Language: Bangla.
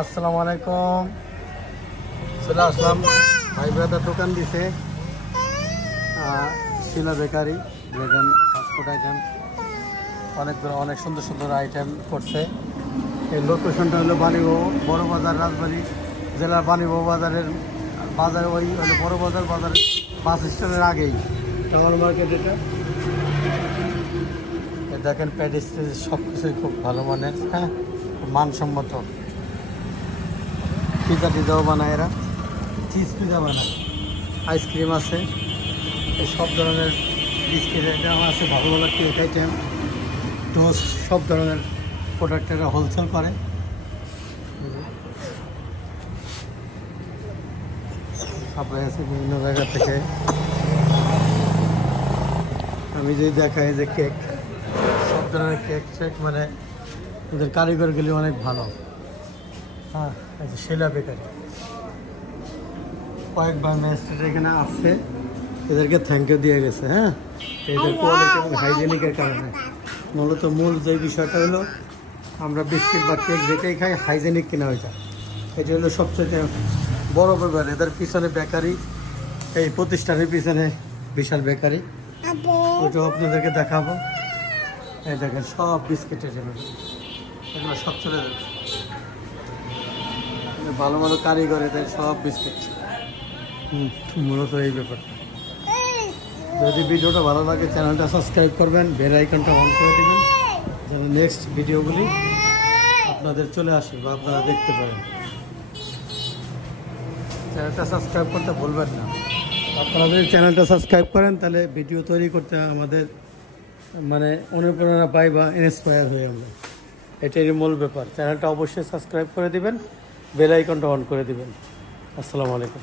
আসসালামু আলাইকুম। চলে আসলাম। ভাই ব্রাদার দোকান দিছে। Shila bakery vegan fast food item অনেক অনেক সুন্দর সুন্দর আইটেম করছে। এই লোকেশনটা হলো বাণীবাবু বড় বাজার রাজবাড়ি জেলার বাণীবাবু বাজারের বাজার ওই হলো বড় বাজার বাজারের বাস স্ট্যান্ডের আগেই। টাউন মার্কেট এটা? দেখেন প্যাডিস্ট্রি সব কিছুই খুব ভালো মানের হ্যাঁ? মানসম্মত। পিজা টিজাও বানায় এরা। চিজ পিজা বানায়। আইসক্রিম আছে। এই সব ধরনের বিস্কিট আইটেম আছে ভালো ভালো কেক আইটেম টোস্ট সব ধরনের প্রোডাক্ট এরা হোলসেল করে। সাপ্লাই আছে বিভিন্ন জায়গা থেকে। আমি যদি দেখাই যে কেক সব ধরনের কেক শেক মানে ওদের কারিগরগুলি অনেক ভালো। হ্যাঁ এই যে শিলা বেকারি। কয়েকবার ম্যাজিস্ট্রেট এখানে আসছে। এদেরকে থ্যাংক ইউ দিয়ে গেছে হ্যাঁ? এদের কোয়ালিটি এবং হাইজেনিকের কারণে। মূলত মূল যে বিষয়টা হলো আমরা বিস্কিট বা কেক যেটাই খাই হাইজেনিক কিনা ওইটা। এটা হলো সবচেয়ে বড় ব্যাপার। এদের পিছনে বেকারি এই প্রতিষ্ঠানের পিছনে বিশাল বেকারি। ওটাও আপনাদেরকে দেখাবো। এই দেখেন সব বিস্কিটের এগুলো সব চলে যাবে। ভালো ভালো কারিগর এদের সব বিস্কিট। মূলত এই ব্যাপারটা যদি ভিডিওটা ভালো লাগে চ্যানেলটা সাবস্ক্রাইব করবেন বেল আইকনটা অন করে দেবেন যেন নেক্সট ভিডিওগুলি আপনাদের চলে আসে বা আপনারা দেখতে পারেন। চ্যানেলটা সাবস্ক্রাইব করতে ভুলবেন না। আপনারা যদি চ্যানেলটা সাবস্ক্রাইব করেন তাহলে ভিডিও তৈরি করতে আমাদের মানে অনুপ্রেরণা পাই বা ইন্সপায়ার হয়ে আমরা। এটাই মূল ব্যাপার। চ্যানেলটা অবশ্যই সাবস্ক্রাইব করে দিবেন। বেল আইকনটা অন করে দিবেন। আসসালামু আলাইকুম।